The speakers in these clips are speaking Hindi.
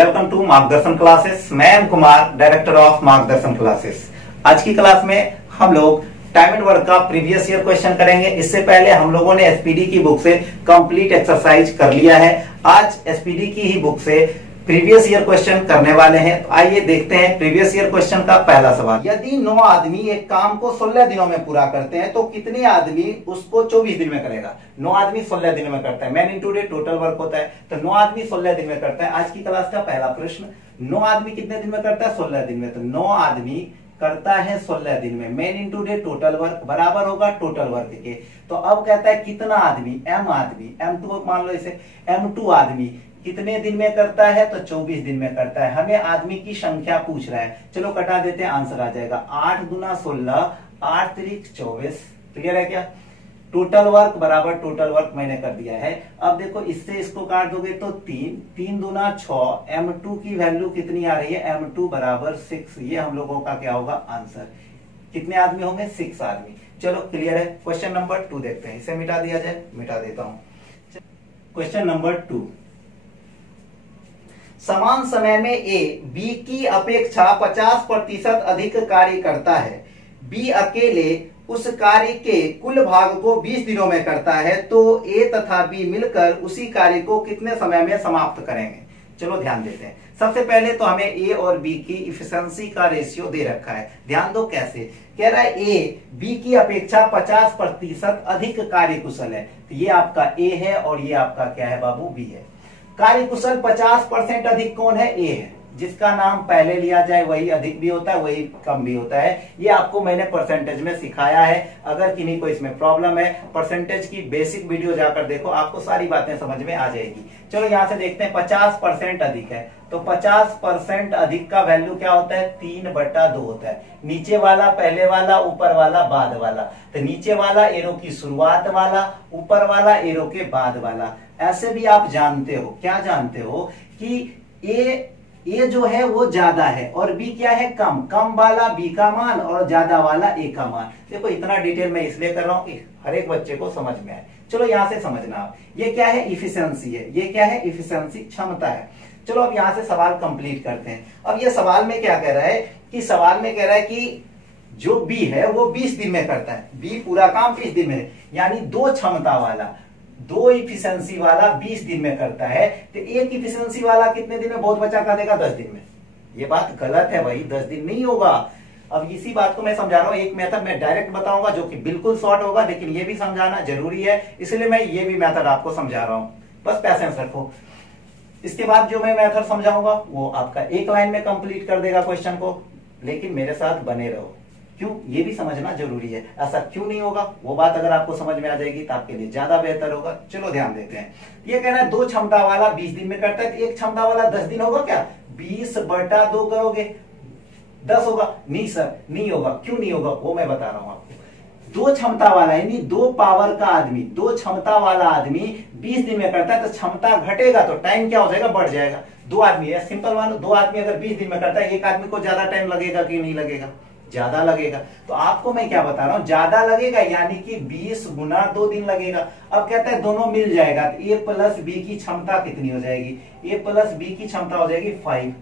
वेलकम टू मार्गदर्शन क्लासेस। मैं एम कुमार, डायरेक्टर ऑफ मार्गदर्शन क्लासेस। आज की क्लास में हम लोग टाइम एंड वर्क का प्रीवियस ईयर क्वेश्चन करेंगे। इससे पहले हम लोगों ने एसपीडी की बुक से कंप्लीट एक्सरसाइज कर लिया है। आज एसपीडी की ही बुक से प्रीवियस ईयर क्वेश्चन करने वाले हैं। तो आइए देखते हैं प्रीवियस ईयर क्वेश्चन का पहला सवाल। यदि 9 आदमी एक काम को 16 दिनों में पूरा करते हैं तो कितने आदमी उसको 24 दिन में करेगा? 9 आदमी 16 दिन में करता है। Man into day total work होता है, तो 9 आदमी 16 दिन में करता है। आज की क्लास का पहला प्रश्न, 9 आदमी कितने दिन में करता है? 16 दिन में। तो 9 आदमी करता है 16 दिन में। Main into day total work बराबर होगा टोटल वर्क के। तो अब कहता है कितना आदमी, एम आदमी, M2 मान लो इसे, M2 आदमी कितने दिन में करता है? तो 24 दिन में करता है। हमें आदमी की संख्या पूछ रहा है, चलो कटा देते हैं, आंसर आ जाएगा 8 दूना 16, 8 त्रिक 24। क्लियर है क्या? टोटल वर्क बराबर टोटल वर्क मैंने कर दिया है। अब देखो इससे इसको काट दोगे तो 3 दूना 6, M2 की वैल्यू कितनी आ रही है? M2 बराबर 6। ये हम लोगों का क्या होगा आंसर। कितने आदमी होंगे? 6 आदमी। चलो क्लियर है। क्वेश्चन नंबर 2 देखते हैं। इसे मिटा दिया जाए, मिटा देता हूं। क्वेश्चन नंबर 2, समान समय में ए बी की अपेक्षा 50% अधिक कार्य करता है। बी अकेले उस कार्य के कुल भाग को 20 दिनों में करता है, तो ए तथा बी मिलकर उसी कार्य को कितने समय में समाप्त करेंगे? चलो ध्यान देते हैं। सबसे पहले तो हमें ए और बी की इफिशिएंसी का रेशियो दे रखा है। ध्यान दो कैसे कह रहा है, ए बी की अपेक्षा 50% अधिक कार्यकुशल है। तो ये आपका ए है और ये आपका क्या है बाबू? बी है। कार्यकुशल 50% अधिक कौन है? ए है। जिसका नाम पहले लिया जाए वही अधिक भी होता है, वही कम भी होता है। ये आपको मैंने परसेंटेज में सिखाया है। अगर किन्हीं को इसमें प्रॉब्लम है, परसेंटेज की बेसिक वीडियो जाकर देखो, आपको सारी बातें समझ में आ जाएगी। चलो यहां से देखते हैं। 50% अधिक है, तो 50% अधिक का वैल्यू क्या होता है? 3/2 होता है। नीचे वाला पहले वाला, ऊपर वाला बाद वाला। तो नीचे वाला एरो की शुरुआत वाला, ऊपर वाला एरो के बाद वाला। ऐसे भी आप जानते हो, क्या जानते हो कि ए जो है वो ज्यादा है और बी क्या है? कम। कम वाला बी का मान और ज्यादा वाला ए का मान। देखो इतना डिटेल मैं इसलिए कर रहा हूं कि हर एक बच्चे को समझ में आए। चलो यहां से समझना आप, ये क्या है? इफिशिएंसी है। ये क्या है? इफिशिएंसी, क्षमता है। चलो अब यहां से सवाल कंप्लीट करते हैं। अब ये सवाल में क्या कह रहा है कि सवाल में कह रहा है कि जो बी है वो 20 दिन में करता है। बी पूरा काम 20 दिन में, यानी 2 क्षमता वाला, 2 इफिशिएंसी वाला 20 दिन में करता है। तो एक इफिशिएंसी वाला कितने दिन में बहुत बचा कर देगा? 10 दिन में। ये बात गलत है भाई, 10 दिन नहीं होगा। अब इसी बात को मैं समझा रहा हूं। एक मेथड मैं डायरेक्ट बताऊंगा जो कि बिल्कुल शॉर्ट होगा, लेकिन ये भी समझाना जरूरी है, इसलिए मैं ये भी मेथड आपको समझा रहा हूं। बस पैसेंस रखो। इसके बाद जो मैं मेथड समझाऊंगा वो आपका एक लाइन में कंप्लीट कर देगा क्वेश्चन को, लेकिन मेरे साथ बने रहो। क्यों? ये भी समझना जरूरी है। ऐसा क्यों नहीं होगा वो बात अगर आपको समझ में आ जाएगी तो आपके लिए ज्यादा बेहतर होगा। चलो ध्यान देते हैं। ये कह रहा है 2 क्षमता वाला 20 दिन में करता है, तो एक क्षमता वाला 10 दिन होगा क्या? 20/2 करोगे 10 होगा? नहीं सर, नहीं होगा। क्यों नहीं होगा वो मैं बता रहा हूं आपको। 2 क्षमता वाला यानी 2 पावर का आदमी, 2 क्षमता वाला आदमी 20 दिन में करता है, तो क्षमता घटेगा तो टाइम क्या हो जाएगा? बढ़ जाएगा। 2 आदमी है, सिंपल मानो। 2 आदमी अगर 20 दिन में करता है, एक आदमी को ज्यादा टाइम लगेगा कि नहीं लगेगा? ज्यादा लगेगा। तो आपको मैं क्या बता रहा हूं, ज्यादा लगेगा, यानी कि 20 गुना 2 दिन लगेगा। अब कहता है दोनों मिल जाएगा, तो ए प्लस बी की क्षमता कितनी हो जाएगी? ए प्लस बी की क्षमता हो जाएगी 5।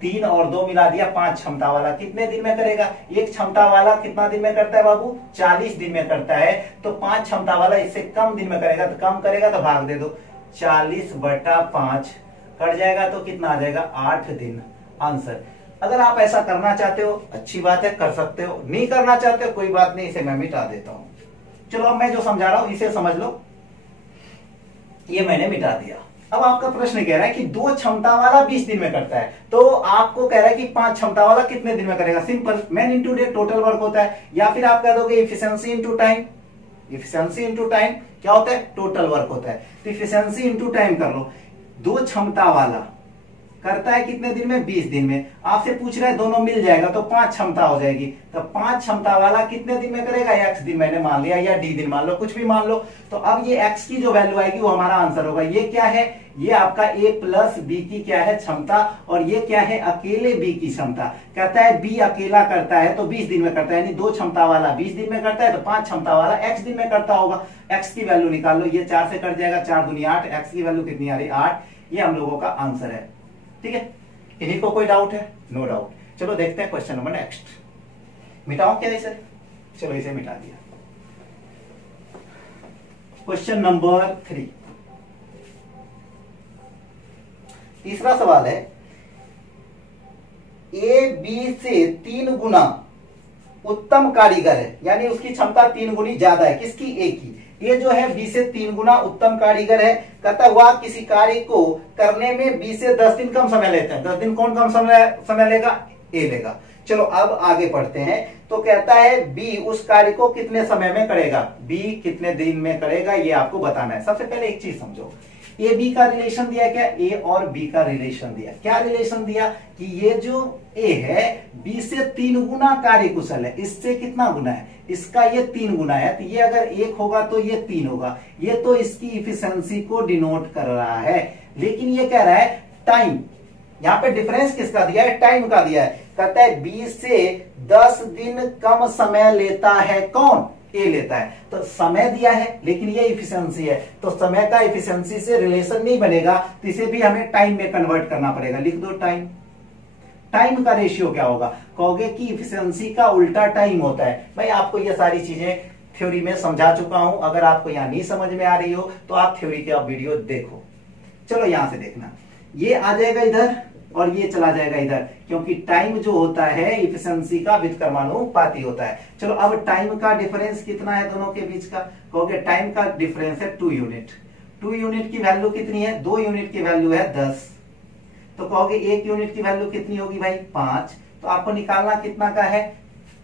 3 और 2 मिला दिया, 5 क्षमता वाला कितने दिन में करेगा? एक क्षमता वाला कितना दिन में करता है बाबू? 40 दिन में करता है। तो 5 क्षमता वाला इससे कम दिन में करेगा, तो कम करेगा तो भाग दे दो, 40/5 कट जाएगा, तो कितना आ जाएगा? 8 दिन। आंसर। अगर आप ऐसा करना चाहते हो अच्छी बात है, कर सकते हो। नहीं करना चाहते हो कोई बात नहीं, इसे मैं मिटा देता हूं। चलो अब मैं जो समझा रहा हूं इसे समझ लो। ये मैंने मिटा दिया। अब आपका प्रश्न कह रहा है कि 2 क्षमता वाला 20 दिन में करता है, तो आपको कह रहा है कि 5 क्षमता वाला कितने दिन में करेगा? Simple, man into day total work होता है, या फिर आप कह दोगे efficiency into time. Efficiency into time क्या होता है? टोटल वर्क होता है। तो इफिशिएंसी इंटू टाइम कर लो। 2 क्षमता वाला करता है कितने दिन में? 20 दिन में। आपसे पूछ रहा है दोनों मिल जाएगा तो 5 क्षमता हो जाएगी, तो 5 क्षमता वाला कितने दिन में करेगा? x दिन मैंने मान लिया, या d दिन मान लो, कुछ भी मान लो। तो अब ये x की जो वैल्यू आएगी वो हमारा आंसर होगा। ये क्या है? ये आपका a प्लस b की क्या है? क्षमता। और ये क्या है? अकेले b की क्षमता। कहता है b अकेला करता है तो 20 दिन में करता है, यानी 2 क्षमता वाला 20 दिन में करता है, तो 5 क्षमता वाला x दिन में करता होगा। x की वैल्यू निकाल लो, ये 4 से कट जाएगा, 4 दूनी 8। x की वैल्यू कितनी आ रही? 8। ये हम लोगों का आंसर है। ठीक है, इन्हीं को कोई डाउट है? No doubt. चलो देखते हैं क्वेश्चन नंबर नेक्स्ट। मिटाओ क्या इसे? चलो इसे मिटा दिया। क्वेश्चन नंबर 3, तीसरा सवाल है, ए बी से 3 गुना उत्तम कारीगर है, यानी उसकी क्षमता 3 गुनी ज्यादा है। किसकी? ए की। ये जो है बी से 3 गुना उत्तम कारीगर है। कहता हुआ किसी कार्य को करने में बी से 10 दिन कम समय लेते हैं। 10 दिन कौन कम समय लेगा? ए लेगा। चलो अब आगे पढ़ते हैं। तो कहता है बी उस कार्य को कितने समय में करेगा, बी कितने दिन में करेगा, ये आपको बताना है। सबसे पहले एक चीज समझो, ए बी का रिलेशन दिया, क्या ए और बी का रिलेशन दिया। क्या रिलेशन दिया कि ये जो ए है बी से 3 गुना कार्य कुशल है। इससे कितना गुना है? इसका ये 3 गुना है, तो ये अगर 1 होगा तो ये 3 होगा। ये तो इसकी इफिशिएंसी को डिनोट कर रहा है। लेकिन ये कह रहा है टाइम, यहाँ पे डिफरेंस किसका दिया है? टाइम का दिया है। कहता है बी से 10 दिन कम समय लेता है। कौन? ए लेता है। तो समय दिया है लेकिन ये इफिशिएंसी है, तो समय का इफिशिएंसी से रिलेशन नहीं बनेगा, तो इसे भी हमें टाइम में कन्वर्ट करना पड़ेगा। लिख दो टाइम। टाइम का रेशियो क्या होगा? कहोगे कि इफिशिएंसी का उल्टा टाइम होता है। भाई आपको ये सारी चीजें थ्योरी में समझा चुका हूं। अगर आपको यहाँ नहीं समझ में आ रही हो तो आप थ्योरी के वीडियो देखो। चलो यहां से देखना, ये आ जाएगा इधर और ये चला जाएगा इधर, क्योंकि टाइम जो होता है इफिशिएंसी का व्युत्क्रमानुपाती होता है। चलो अब टाइम का डिफरेंस कितना है दोनों के बीच का? कहोगे टाइम का डिफरेंस है 2 यूनिट। 2 यूनिट की वैल्यू कितनी है? 2 यूनिट की वैल्यू है 10। तो कहोगे 1 यूनिट की वैल्यू कितनी होगी भाई? 5। तो आपको निकालना कितना का है?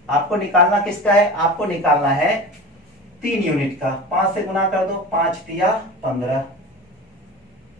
आपको निकालना किसका है? आपको निकालना है 3 यूनिट का। 5 से गुना कर दो, 5 तिया 15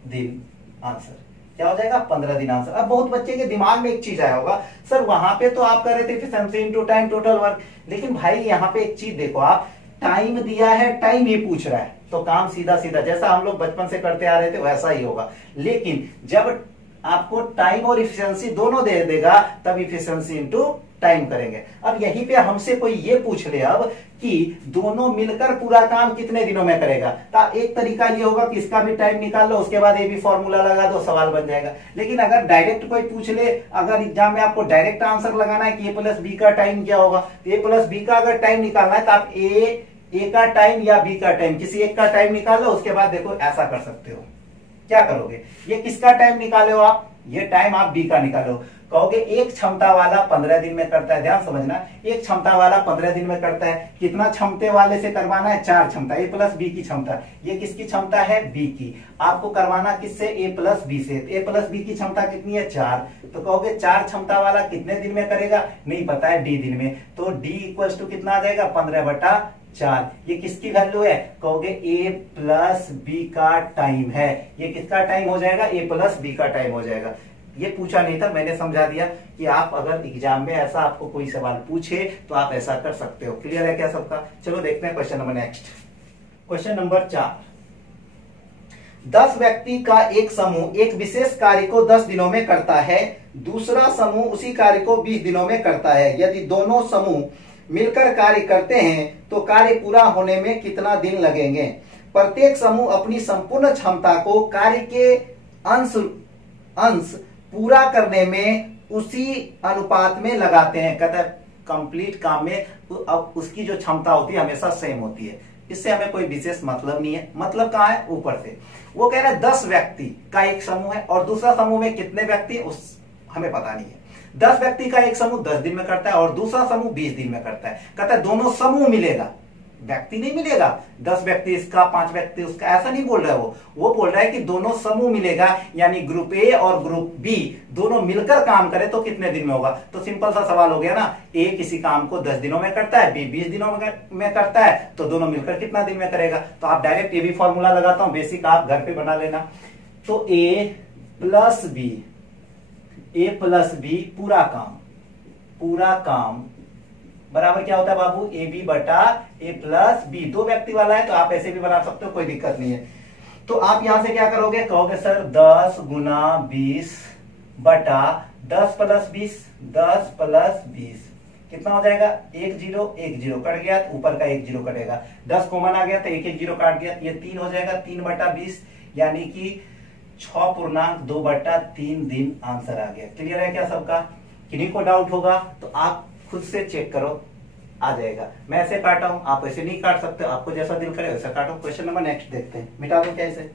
दिन। आंसर क्या हो जाएगा? 15 दिन आंसर। अब बहुत बच्चे के दिमाग में एक चीज आया होगा, सर वहां पे तो आप कर रहे थे efficiency into time total work, लेकिन भाई यहाँ पे एक चीज देखो, आप टाइम दिया है, टाइम ही पूछ रहा है, तो काम सीधा सीधा जैसा हम लोग बचपन से करते आ रहे थे वैसा ही होगा। लेकिन जब आपको टाइम और इफिशिएंसी दोनों दे देगा तब इफिशिएंसी इनटू टाइम करेंगे। अब यहीं पे हमसे कोई ये पूछ ले अब कि दोनों मिलकर पूरा काम कितने दिनों में करेगा, तो एक तरीका ये होगा कि इसका भी टाइम निकाल लो, उसके बाद ये भी फॉर्मूला लगा दो, सवाल बन जाएगा। लेकिन अगर डायरेक्ट कोई पूछ ले, अगर एग्जाम में आपको डायरेक्ट आंसर लगाना है कि ए प्लस बी का टाइम क्या होगा, तो ए प्लस बी का अगर टाइम निकालना है तो आप ए का टाइम या बी का टाइम, किसी एक का टाइम निकाल लो, उसके बाद देखो ऐसा कर सकते हो। क्या करोगे? ये किसका टाइम निकाले हो आप? ये टाइम आप बी का निकालो। कहोगे एक क्षमता वाला 15 दिन में करता है। ध्यान समझना, एक क्षमता वाला 15 दिन में करता है। कितना क्षमते वाले से करवाना है? 4 क्षमता। ए प्लस बी की क्षमता। ये किसकी क्षमता है? बी की। आपको करवाना किससे? ए प्लस बी से। ए प्लस बी की क्षमता कितनी है? 4। तो कहोगे 4 क्षमता वाला कितने दिन में करेगा? नहीं पता है, डी दिन में। तो डी इक्वल टू कितना आ जाएगा? 15/4। ये किसकी वैल्यू है? कहोगे ए प्लस बी का टाइम है। ये किसका टाइम हो जाएगा? ए प्लस बी का टाइम हो जाएगा। ये पूछा नहीं था, मैंने समझा दिया कि आप अगर एग्जाम में ऐसा आपको कोई सवाल पूछे तो आप ऐसा कर सकते हो। क्लियर है क्या सबका? चलो देखते हैं question number next. Question number 4, 10 व्यक्ति का एक समूह एक विशेष कार्य को 10 दिनों में करता है, दूसरा समूह उसी कार्य को 20 दिनों में करता है। यदि दोनों समूह मिलकर कार्य करते हैं तो कार्य पूरा होने में कितना दिन लगेंगे? प्रत्येक समूह अपनी संपूर्ण क्षमता को कार्य के अंश पूरा करने में उसी अनुपात में लगाते हैं। कहता है कंप्लीट काम में अब उसकी जो क्षमता होती है हमेशा सेम होती है। इससे हमें कोई विशेष मतलब नहीं है। मतलब कहाँ है? ऊपर से वो कह रहा है 10 व्यक्ति का एक समूह है और दूसरा समूह में कितने व्यक्ति उस हमें पता नहीं है। 10 व्यक्ति का एक समूह 10 दिन में करता है और दूसरा समूह 20 दिन में करता है। कहता है दोनों समूह मिलेगा, व्यक्ति नहीं मिलेगा। 10 व्यक्ति इसका, 5 व्यक्ति उसका, ऐसा नहीं बोल रहा है। वो बोल रहा है कि दोनों समूह मिलेगा, यानी ग्रुप ए और ग्रुप बी दोनों मिलकर काम करे तो कितने दिन में होगा। तो सिंपल सा सवाल हो गया ना, ए किसी काम को 10 दिनों में करता है, बी 20 दिनों में करता है, तो दोनों मिलकर कितना दिन में करेगा। तो आप डायरेक्ट ये भी फॉर्मूला लगाता हूं, बेसिक आप घर पे बना लेना। तो ए प्लस बी पूरा काम बराबर क्या होता है बाबू? ए बी बटा ए प्लस बी। 2 व्यक्ति वाला है तो आप ऐसे भी बना सकते हो, कोई दिक्कत नहीं है। तो आप यहां से क्या करोगे? कहोगे सर 10 गुना 20 बटा 10 प्लस 20 कितना हो जाएगा? 1 0 1 0 कट गया, ऊपर का 1 0 कटेगा, 10 कॉमन आ गया तो 1 1 0 काट दिया, ये 3 हो जाएगा। 3/20 यानी कि 6.2/3 दिन आंसर आ गया। क्लियर है क्या सबका? किन्हीं को डाउट होगा तो आप खुद से चेक करो, आ जाएगा। मैं ऐसे काटा हूं, आप ऐसे नहीं काट सकते, आपको जैसा दिल करे वैसा काटो। क्वेश्चन नंबर नेक्स्ट देखते हैं, मिटा दो क्या इसे।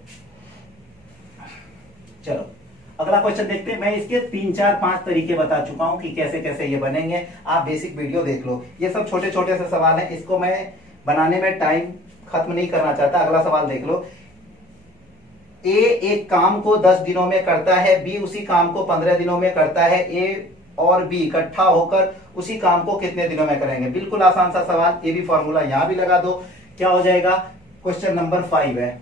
चलो अगला क्वेश्चन देखते हैं। मैं इसके 3 4 5 तरीके बता चुका हूं कि कैसे कैसे ये बनेंगे, आप बेसिक वीडियो देख लो। ये सब छोटे छोटे से सवाल हैं, इसको मैं बनाने में टाइम खत्म नहीं करना चाहता। अगला सवाल देख लो। ए एक काम को 10 दिनों में करता है, बी उसी काम को 15 दिनों में करता है। ए और बी इकट्ठा होकर उसी काम को कितने दिनों में करेंगे? बिल्कुल आसान सा सवाल, ये भी फॉर्मूला यहां भी लगा दो। क्या हो जाएगा? क्वेश्चन नंबर 5 है,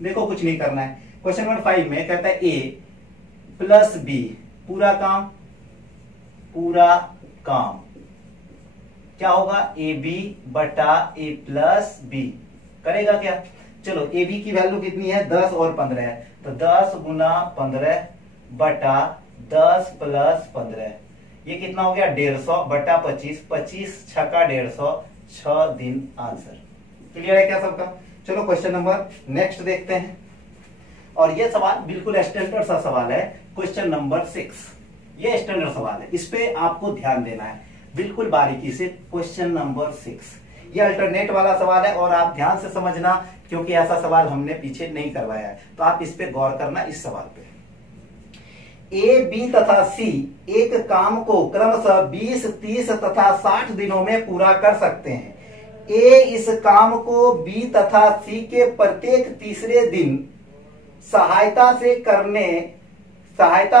देखो कुछ नहीं करना है। क्वेश्चन नंबर 5 में कहता है ए प्लस बी, पूरा काम क्या होगा? ए बी बटा ए प्लस बी करेगा क्या? चलो ए बी की वैल्यू कितनी है? 10 और 15 है, तो 10 गुना 15 बटा 10 प्लस 15, ये कितना हो गया? 150 बटा 25, 25 छका 150, 6 दिन आंसर। क्लियर है क्या सबका? चलो क्वेश्चन नंबर नेक्स्ट देखते हैं। और ये सवाल बिल्कुल स्टैंडर्ड सा सवाल है, क्वेश्चन नंबर 6। ये स्टैंडर्ड सवाल है, इस पे आपको ध्यान देना है बिल्कुल बारीकी से। क्वेश्चन नंबर 6 ये अल्टरनेट वाला सवाल है और आप ध्यान से समझना, क्योंकि ऐसा सवाल हमने पीछे नहीं करवाया है, तो आप इस पे गौर करना। इस सवाल पे ए, बी तथा सी एक काम को क्रमशः 20, 30 तथा 60 दिनों में पूरा कर सकते हैं। ए इस काम को बी तथा सी के प्रत्येक तीसरे दिन सहायता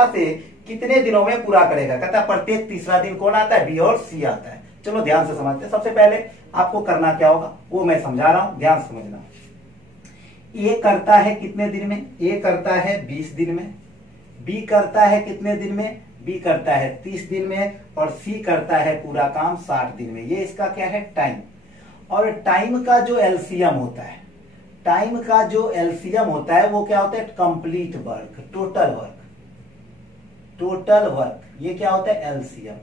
से कितने दिनों में पूरा करेगा? कहता है प्रत्येक तीसरा दिन कौन आता है? बी और सी आता है। चलो ध्यान से समझते हैं। सबसे पहले आपको करना क्या होगा वो मैं समझा रहा हूं, ध्यान समझना। ए करता है कितने दिन में? ए करता है 20 दिन में। बी करता है कितने दिन में? बी करता है 30 दिन में। और सी करता है पूरा काम 60 दिन में। ये इसका क्या है? टाइम। और टाइम का जो एलसीएम होता है, टाइम का जो एलसीएम होता है वो क्या होता है? Complete work, total work, total work, ये क्या होता है? एलसीएम।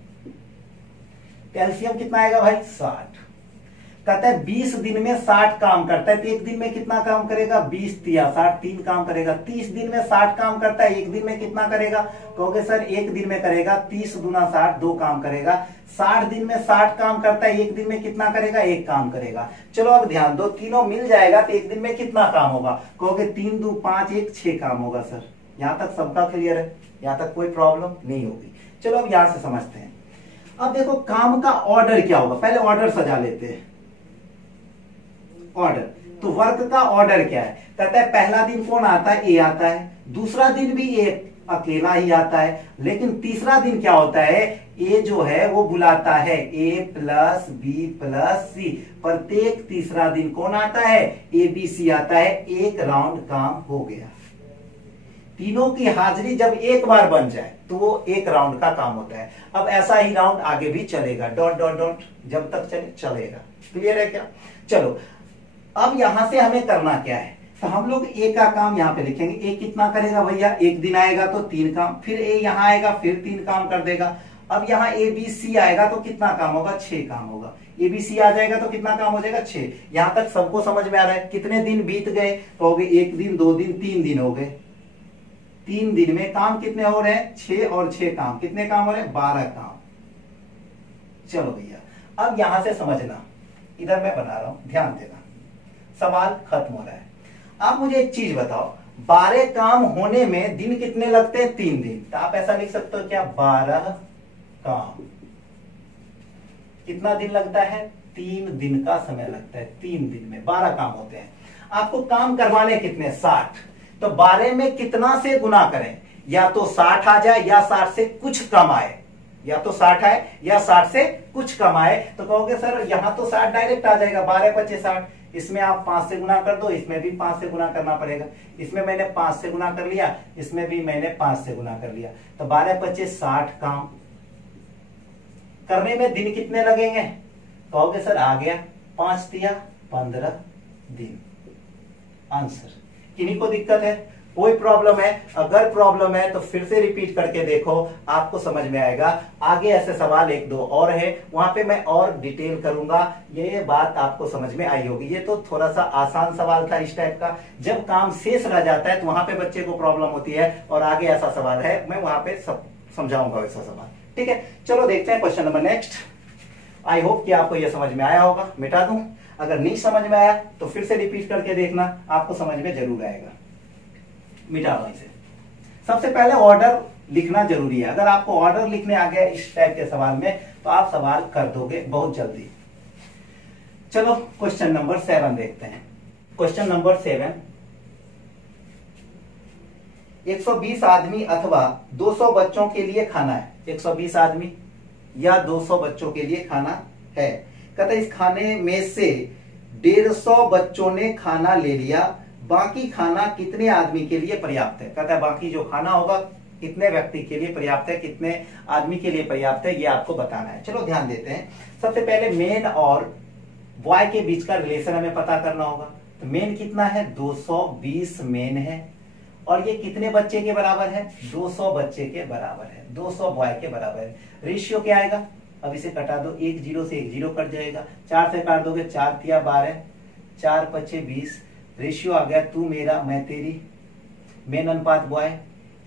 एलसीएम कितना आएगा भाई? 60। कहता है 20 दिन में 60 काम करता है, तो एक दिन में कितना काम करेगा? 20 तिया 60, 3 काम करेगा। 30 दिन में 60 काम करता है, एक दिन में कितना करेगा? कहोगे सर एक दिन में करेगा 30 गुना 60, 2 काम करेगा। 60 दिन में 60 काम करता है, एक दिन में कितना करेगा? 1 काम करेगा। चलो अब ध्यान दो, तीनों मिल जाएगा तो एक दिन में कितना काम होगा? कहोगे 3 2 5 1 6 काम होगा। सर यहां तक सबका क्लियर है? यहां तक कोई प्रॉब्लम नहीं होगी। चलो अब यहां से समझते हैं। अब देखो काम का ऑर्डर क्या होगा, पहले ऑर्डर सजा लेते हैं। ऑर्डर, तो वर्क का ऑर्डर क्या है? कहता है पहला दिन कौन आता है? ए आता है। दूसरा दिन भी ए अकेला ही आता है। लेकिन तीसरा दिन क्या होता है? ए जो है वो बुलाता है ए प्लस बी प्लस सी। प्रत्येक तीसरा दिन कौन आता है? ए बी सी आता है। एक राउंड काम हो गया। तीनों की हाजिरी जब एक बार बन जाए तो वो एक राउंड का काम होता है। अब ऐसा ही राउंड आगे भी चलेगा, डॉट डॉट डॉट, जब तक चलेगा। क्लियर है क्या? चलो अब यहां से हमें करना क्या है? तो हम लोग ए का काम यहाँ पे लिखेंगे। ए कितना करेगा भैया? एक दिन आएगा तो 3 काम, फिर ए यहाँ आएगा फिर 3 काम कर देगा। अब यहाँ ए बी सी आएगा तो कितना काम होगा? 6 काम होगा। ए बी सी आ जाएगा तो कितना काम हो जाएगा? 6। यहां तक सबको समझ में आ रहा है? कितने दिन बीत गए? तो हो गए 1 दिन 2 दिन 3 दिन हो गए। 3 दिन में काम कितने हो रहे हैं? 6 और 6 काम, कितने काम हो रहे हैं? 12 काम। चलो भैया अब यहां से समझना, इधर मैं बना रहा हूं, ध्यान देना, सवाल खत्म हो रहा है। आप मुझे एक चीज बताओ, 12 काम होने में दिन कितने लगते हैं? 3 दिन। तो आप ऐसा लिख सकते हो क्या? 12 काम। कितना दिन लगता है? 3 दिन का समय लगता है। 3 दिन में 12 काम होते हैं। आपको काम करवाने कितने? 60। तो 12 में कितना से गुना करें? या तो 60 आ जाए या 60 से कुछ कम आए, या तो 60 आए या 60 से कुछ कम आए। तो कहोगे सर यहां तो 60 डायरेक्ट आ जाएगा, 12 25 60। इसमें आप 5 से गुना कर दो, इसमें भी 5 से गुना करना पड़ेगा। इसमें मैंने 5 से गुना कर लिया, इसमें भी मैंने 5 से गुना कर लिया। तो 12 25 60 काम करने में दिन कितने लगेंगे? कहोगे सर आ गया 5 तिया 15 दिन। आंसर। किन्हीं को दिक्कत है कोई प्रॉब्लम है? अगर प्रॉब्लम है तो फिर से रिपीट करके देखो, आपको समझ में आएगा। आगे ऐसे सवाल एक दो और है, वहां पे मैं और डिटेल करूंगा, ये बात आपको समझ में आई होगी। ये तो थोड़ा सा आसान सवाल था इस टाइप का। जब काम शेष रह जाता है तो वहां पे बच्चे को प्रॉब्लम होती है, और आगे ऐसा सवाल है, मैं वहां पे सब समझाऊंगा वैसा सवाल। ठीक है, चलो देखते हैं question number next. I hope कि आपको यह समझ में आया होगा। मिटा दूं? अगर नहीं समझ में आया तो फिर से रिपीट करके देखना, आपको समझ में जरूर आएगा। मिटा दो इसे। सबसे पहले ऑर्डर लिखना जरूरी है। अगर आपको ऑर्डर लिखने आ गया इस टाइप के सवाल में तो आप सवाल कर दोगे बहुत जल्दी। चलो क्वेश्चन नंबर 7 देखते हैं। क्वेश्चन नंबर 7, 120 आदमी अथवा 200 बच्चों के लिए खाना है। 120 आदमी या 200 बच्चों के लिए खाना है। कहते इस खाने में से 150 बच्चों ने खाना ले लिया, बाकी खाना कितने आदमी के लिए पर्याप्त है। कहता है बाकी जो खाना होगा कितने व्यक्ति के लिए पर्याप्त है, कितने आदमी के लिए पर्याप्त है, ये आपको बताना है। चलो ध्यान देते हैं। सबसे पहले मेन और बॉय के बीच का रिलेशन हमें पता करना होगा। तो मेन कितना है? 220 मेन है, और ये कितने बच्चे के बराबर है? 200 बच्चे के बराबर है, 200 बॉय के बराबर है। रेशियो क्या आएगा? अब इसे कटा दो, 1 0 से 1 0 कट जाएगा, 4 से काट दोगे, 4 तिया 12, 4 5 20। रेशियो आ गया तू मेरा मैं तेरी, मेन अनुपात बॉय,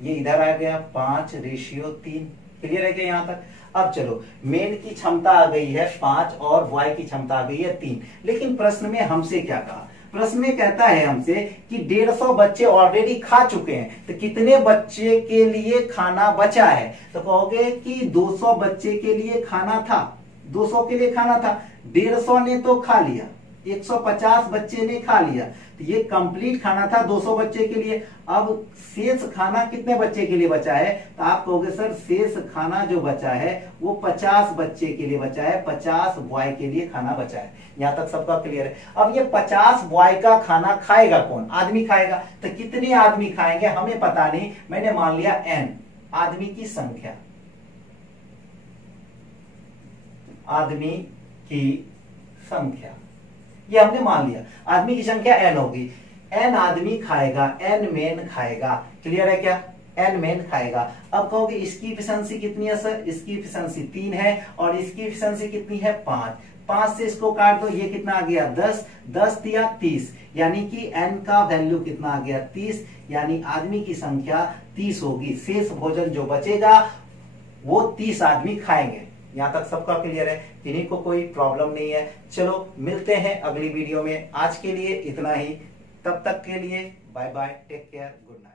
ये इधर आ गया 5:3। क्लियर है क्या यहाँ तक? अब चलो, मेन की क्षमता आ गई है 5 और बॉय की क्षमता आ गई है 3। लेकिन प्रश्न में हमसे क्या कहा? प्रश्न में कहता है हमसे कि 150 बच्चे ऑलरेडी खा चुके हैं, तो कितने बच्चे के लिए खाना बचा है? तो कहोगे कि 200 बच्चे के लिए खाना था, 200 के लिए खाना था, 150 ने तो खा लिया, 150 बच्चे ने खा लिया, तो ये कंप्लीट खाना था 200 बच्चे के लिए। अब शेष खाना कितने बच्चे के लिए बचा है? तो आप कहोगे सर शेष खाना जो बचा है वो 50 बच्चे के लिए बचा है, 50 बॉय के लिए खाना बचा है। यहां तक सबका क्लियर है? अब ये 50 बॉय का खाना खाएगा कौन? आदमी खाएगा। तो कितने आदमी खाएंगे हमें पता नहीं, मैंने मान लिया n, आदमी की संख्या, आदमी की संख्या, ये हमने मान लिया। आदमी की संख्या n होगी, n आदमी खाएगा, n मेन खाएगा। क्लियर है क्या? n मेन खाएगा। अब कहोगे इसकी एफिशिएंसी कितनी है सर? इसकी एफिशिएंसी 3 है, और इसकी एफिशिएंसी कितनी है? 5। 5 से इसको काट दो, ये कितना आ गया? 10, 10 या 30, यानी कि n का वैल्यू कितना आ गया? 30, यानी आदमी की संख्या 30 होगी। शेष भोजन जो बचेगा वो 30 आदमी खाएंगे। यहां तक सबका क्लियर है? किन्हीं को कोई प्रॉब्लम नहीं है? चलो मिलते हैं अगली वीडियो में। आज के लिए इतना ही, तब तक के लिए bye bye, take care, good night.